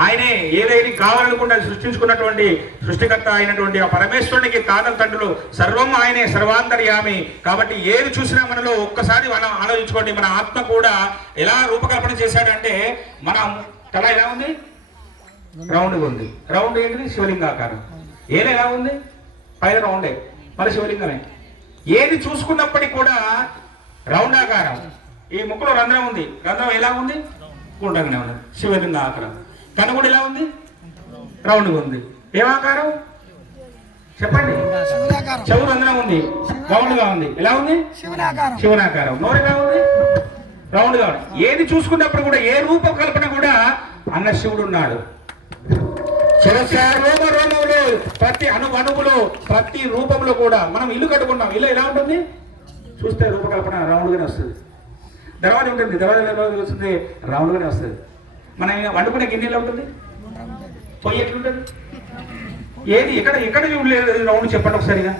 ఆయనే ఏదైనా కావాలనుకుంటే సృష్టించుకున్నటువంటి సృష్టికర్త అయినటువంటి ఆ పరమేశ్వరునికి తాతల తండ్రులు సర్వం ఆయనే, సర్వాంతర్యామి. కాబట్టి ఏది చూసినా మనలో ఒక్కసారి మనం ఆలోచించుకోండి, మన ఆత్మ కూడా ఎలా రూపకల్పన చేశాడంటే, మన తల ఎలా ఉంది? రౌండ్గా ఉంది. రౌండ్ ఏంటిది? శివలింగాకారం. ఏది ఎలా ఉంది? పైన రౌండే, మరి శివలింగమే. ఏది చూసుకున్నప్పటికీ కూడా రౌండ్ ఆకారం. ఈ ముక్కులో రంధ్రం ఉంది, రంధ్రం ఎలా ఉంది? గుండ్రంగానే ఉంది, శివలింగ ఆకారం. కన్ను కూడా ఎలా ఉంది? రౌండ్గా ఉంది. ఏమాకారం చెప్పండి? చెవు రంధ్రం ఉంది, రౌండ్గా ఉంది. ఎలా ఉంది? శివనాకారం. నోరు ఎలా ఉంది? రౌండ్గా ఉంది. ఏది చూసుకున్నప్పుడు కూడా, ఏ రూపకల్పన కూడా అన్న శివుడు ఉన్నాడు. రోమ రోమంలో, ప్రతి అణువులో, ప్రతి రూపంలో కూడా. మనం ఇల్లు కట్టుకున్నాం, ఇల్లు ఎలా ఉంటుంది? చూస్తే రూపకల్పన రౌండ్గానే వస్తుంది. దర్వాజా ఉంటుంది, దర్వాజా వస్తుంది, రౌండ్గానే వస్తుంది. మనం వండుకునే గిన్నె ఎలా ఉంటుంది? పొయ్యి ఎట్లుంటుంది? ఏది ఎక్కడ ఎక్కడ లేదు రౌండ్ చెప్పండి ఒకసారిగా.